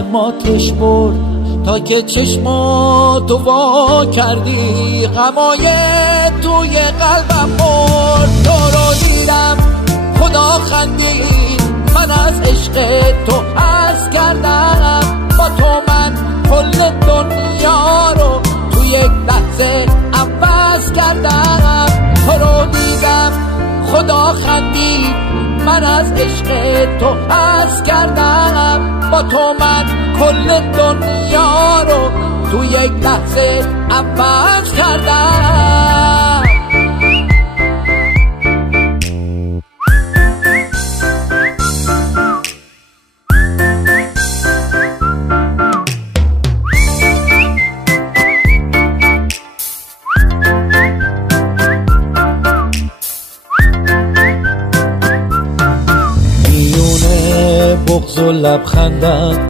ما برد تا که چشماتو وا کردی، غمای توی قلبم مرد. تو رو دیدم خدا خندید، من از عشق تو عرض کردم، با تو من کل دنیا رو تو یک لحظه عوض کردم. تو رو دیدم خدا خندید، من از عشق تو عرض کردم، با تو من کل دنیا رو تو یک لحظه عوض کردم. بغض و لبخندم